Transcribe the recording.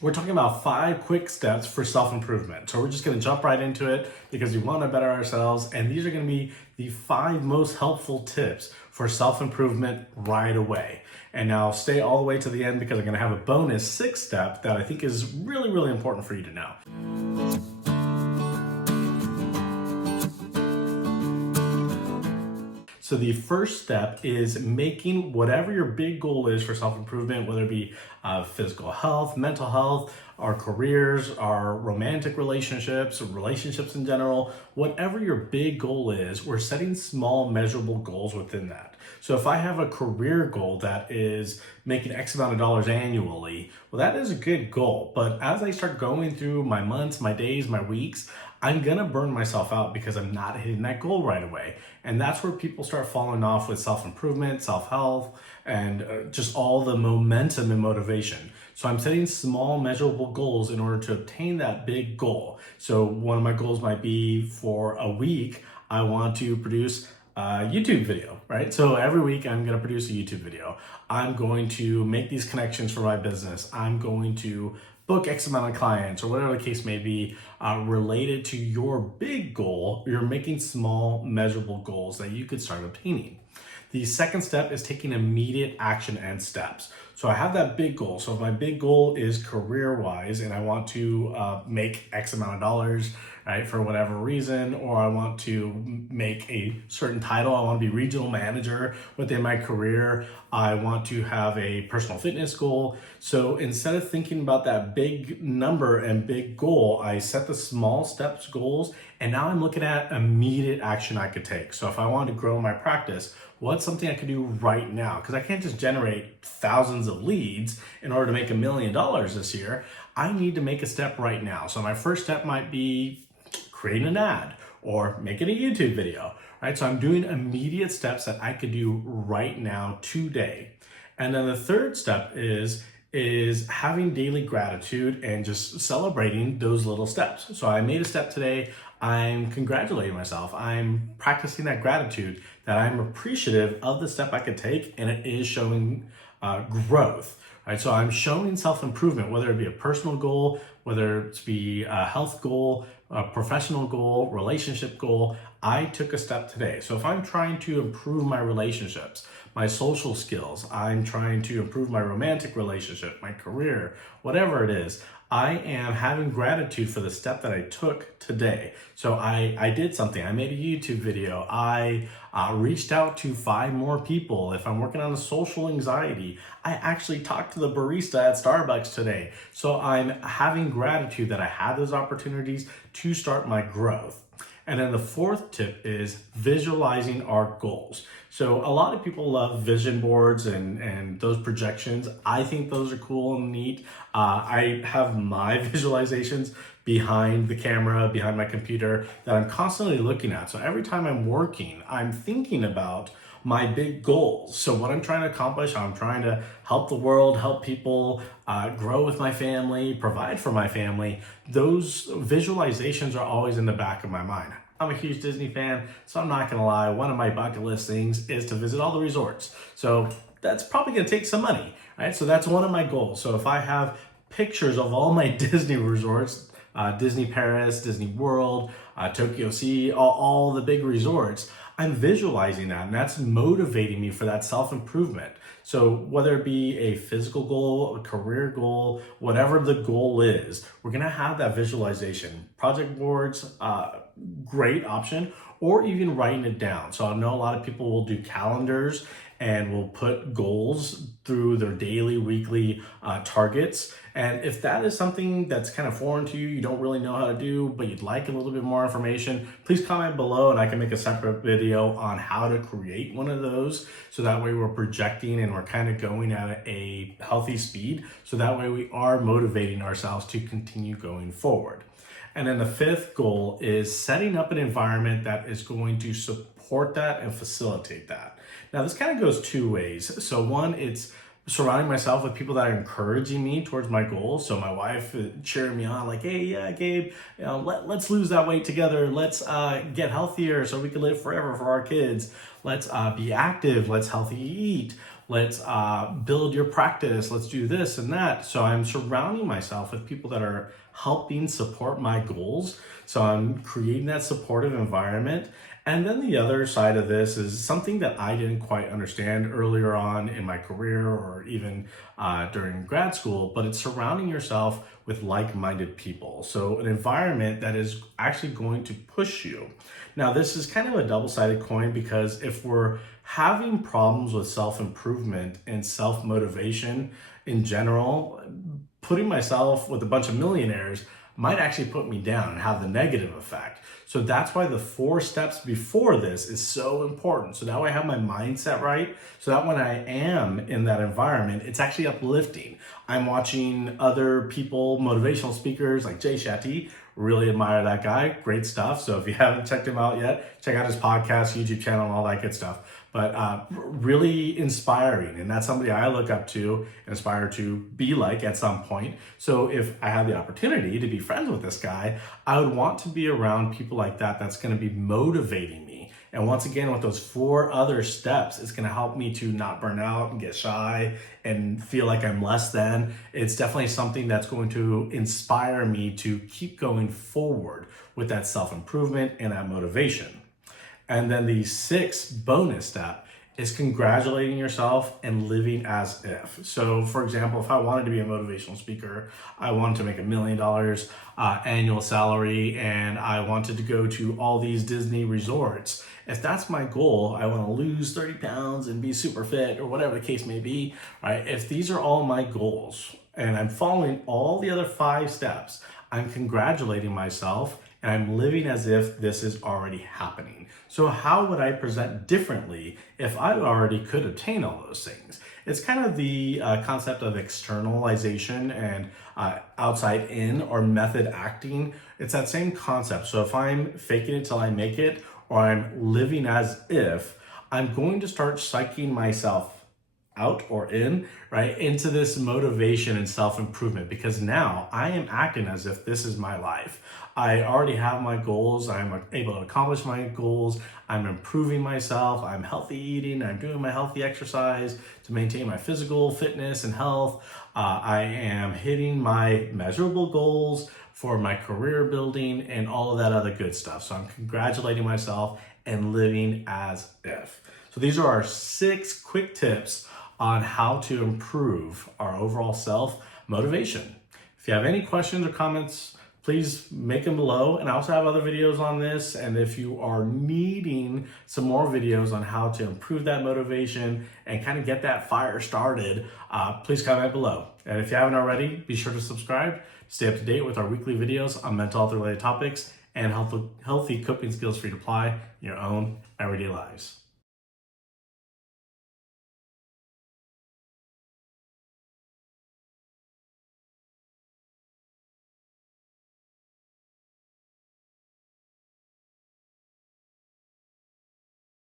We're talking about 5 quick steps for self-improvement. So we're just gonna jump right into it because we wanna better ourselves. And these are gonna be the 5 most helpful tips for self-improvement right away. And now stay all the way to the end because I'm gonna have a bonus 6th step that I think is really, really important for you to know. So the first step is making whatever your big goal is for self-improvement, whether it be physical health, mental health, our careers, our romantic relationships, or relationships in general, whatever your big goal is, we're setting small measurable goals within that. So if I have a career goal that is making X amount of dollars annually, well, that is a good goal. But as I start going through my months, my days, my weeks, I'm gonna burn myself out because I'm not hitting that goal right away. And that's where people start falling off with self-improvement, self-health, and just all the momentum and motivation. So I'm setting small measurable goals in order to obtain that big goal. So one of my goals might be for a week, I want to produce a YouTube video, right? So every week I'm gonna produce a YouTube video. I'm going to make these connections for my business. I'm going to book X amount of clients or whatever the case may be related to your big goal. You're making small measurable goals that you could start obtaining. The second step is taking immediate action and steps. So I have that big goal. So if my big goal is career-wise and I want to make X amount of dollars, right, for whatever reason, or I want to make a certain title, I want to be regional manager within my career, I want to have a personal fitness goal. So instead of thinking about that big number and big goal, I set the small steps goals, and now I'm looking at immediate action I could take. So if I want to grow my practice, what's something I could do right now? Because I can't just generate thousands of leads in order to make $1 million this year. I need to make a step right now. So my first step might be creating an ad or making a YouTube video, right? So I'm doing immediate steps that I could do right now today. And then the third step is having daily gratitude and just celebrating those little steps. So I made a step today. I'm congratulating myself. I'm practicing that gratitude that I'm appreciative of the step I could take, and it is showing growth, right? So I'm showing self-improvement, whether it be a personal goal, whether it be a health goal, a professional goal, relationship goal. I took a step today. So if I'm trying to improve my relationships, my social skills, I'm trying to improve my romantic relationship, my career, whatever it is, I am having gratitude for the step that I took today. So I did something. I made a YouTube video. I reached out to 5 more people. If I'm working on a social anxiety, I actually talked to the barista at Starbucks today. So I'm having gratitude that I had those opportunities to start my growth. And then the 4th tip is visualizing our goals. So a lot of people love vision boards and those projections. I think those are cool and neat. I have my visualizations behind the camera, behind my computer that I'm constantly looking at. So every time I'm working, I'm thinking about my big goals. So what I'm trying to accomplish, I'm trying to help the world, help people, grow with my family, provide for my family. Those visualizations are always in the back of my mind. I'm a huge Disney fan, so I'm not gonna lie, one of my bucket list things is to visit all the resorts. So that's probably gonna take some money, right? So that's one of my goals. So if I have pictures of all my Disney resorts, Disney Paris, Disney World, Tokyo Sea, all the big resorts, I'm visualizing that, and that's motivating me for that self-improvement. So whether it be a physical goal, a career goal, whatever the goal is, we're gonna have that visualization. Project boards, great option, or even writing it down. So I know a lot of people will do calendars and will put goals through their daily, weekly targets. And if that is something that's kind of foreign to you, you don't really know how to do, but you'd like a little bit more information, please comment below and I can make a separate video on how to create one of those. So that way we're projecting and we're kind of going at a healthy speed. So that way we are motivating ourselves to continue going forward. And then the 5th goal is setting up an environment that is going to support that and facilitate that. Now this kind of goes 2 ways. So one, it's surrounding myself with people that are encouraging me towards my goals. So my wife cheering me on, like, hey, yeah, Gabe, you know, let's lose that weight together. Let's get healthier so we can live forever for our kids. Let's be active. Let's healthy eat. let's build your practice, let's do this and that. So I'm surrounding myself with people that are helping support my goals. So I'm creating that supportive environment. And then the other side of this is something that I didn't quite understand earlier on in my career or even during grad school, but it's surrounding yourself with like-minded people. So an environment that is actually going to push you. Now, this is kind of a double-sided coin, because if we're having problems with self-improvement and self-motivation in general, putting myself with a bunch of millionaires might actually put me down and have the negative effect. So that's why the 4 steps before this is so important. So now I have my mindset right, so that when I am in that environment, it's actually uplifting. I'm watching other people, motivational speakers like Jay Shetty, really admire that guy, great stuff. So if you haven't checked him out yet, check out his podcast, YouTube channel, and all that good stuff. But really inspiring, and that's somebody I look up to and aspire to be like at some point. So if I had the opportunity to be friends with this guy, I would want to be around people like that that's going to be motivating me. And once again, with those 4 other steps, it's going to help me to not burn out and get shy and feel like I'm less than. It's definitely something that's going to inspire me to keep going forward with that self-improvement and that motivation. And then the 6th bonus step is congratulating yourself and living as if. So for example, if I wanted to be a motivational speaker, I wanted to make $1 million annual salary, and I wanted to go to all these Disney resorts. If that's my goal, I want to lose 30 pounds and be super fit or whatever the case may be, right? If these are all my goals and I'm following all the other 5 steps, I'm congratulating myself and I'm living as if this is already happening. So how would I present differently if I already could obtain all those things? It's kind of the concept of externalization and outside in, or method acting. It's that same concept. So if I'm faking it till I make it, or I'm living as if, I'm going to start psyching myself out or in, right, into this motivation and self-improvement, because now I am acting as if this is my life. I already have my goals. I'm able to accomplish my goals. I'm improving myself. I'm healthy eating. I'm doing my healthy exercise to maintain my physical fitness and health. I am hitting my measurable goals for my career building and all of that other good stuff. So I'm congratulating myself and living as if. So these are our 6 quick tips on how to improve our overall self-motivation. If you have any questions or comments, please make them below. And I also have other videos on this. And if you are needing some more videos on how to improve that motivation and kind of get that fire started, please comment below. And if you haven't already, be sure to subscribe to stay up to date with our weekly videos on mental health related topics and healthy coping skills for you to apply in your own everyday lives.